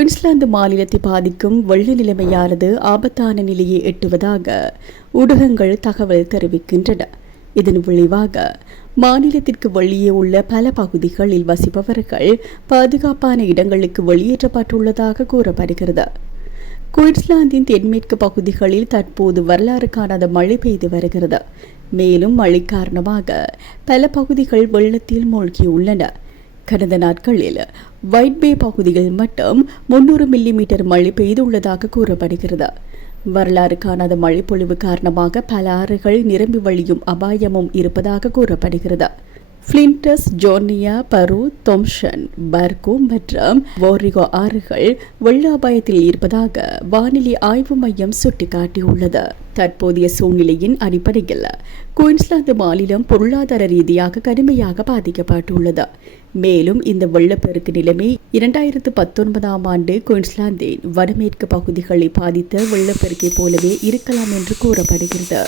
Queensland மாநிலத்தை பாதிக்கும் வெள்ள நிலைமையானது ஆபத்தான நிலையை எட்டுவதாக ஊடகங்கள் தகவல் தெரிவிக்கின்றன. இதன் விளைவாக மாநிலத்திற்கு வெளியே உள்ள பல பகுதிகளில் வசிப்பவர்கள் பாதுகாப்பான இடங்களுக்கு வெளியேற்றப்பட்டுள்ளதாக கூறப்படுகிறது. குயின்ஸ்லாந்தின் தென்மேற்கு பகுதிகளில் தற்போது வரலாறு காணாத மழை பெய்து வருகிறது. மேலும் மழை காரணமாக பல பகுதிகள் வெள்ளத்தில் மூழ்கியுள்ளன. கடந்த நாட்களில் வைட் பே பகுதியில் மட்டும் 300 மில்லிமீட்டர் மழை பெய்துள்ளதாக கூறப்படுகிறது. வரலாறு காணாத மழைப்பொழிவு காரணமாக பல ஆறுகள் நிரம்பி வழியும் அபாயமும் இருப்பதாக கூறப்படுகிறது. பிளிண்டர்ஸ், ஜோர்னியா, பரு, தொம்சன், பர்கோ மற்றும் வோரிகோ ஆறுகள் வெள்ள அபாயத்தில் இருப்பதாக வானிலை ஆய்வு மையம் சுட்டிக்காட்டியுள்ளது. தற்போதைய சூழ்நிலையின் அடிப்படையில் குயின்ஸ்லாந்து மாநிலம் பொருளாதார ரீதியாக கடுமையாக பாதிக்கப்பட்டுள்ளது. மேலும் இந்த வெள்ளப்பெருக்கு நிலைமை 2019ஆம் ஆண்டு குயின்ஸ்லாந்தின் வடமேற்கு பகுதிகளை பாதித்த வெள்ளப்பெருக்கை போலவே இருக்கலாம் என்று கூறப்படுகிறது.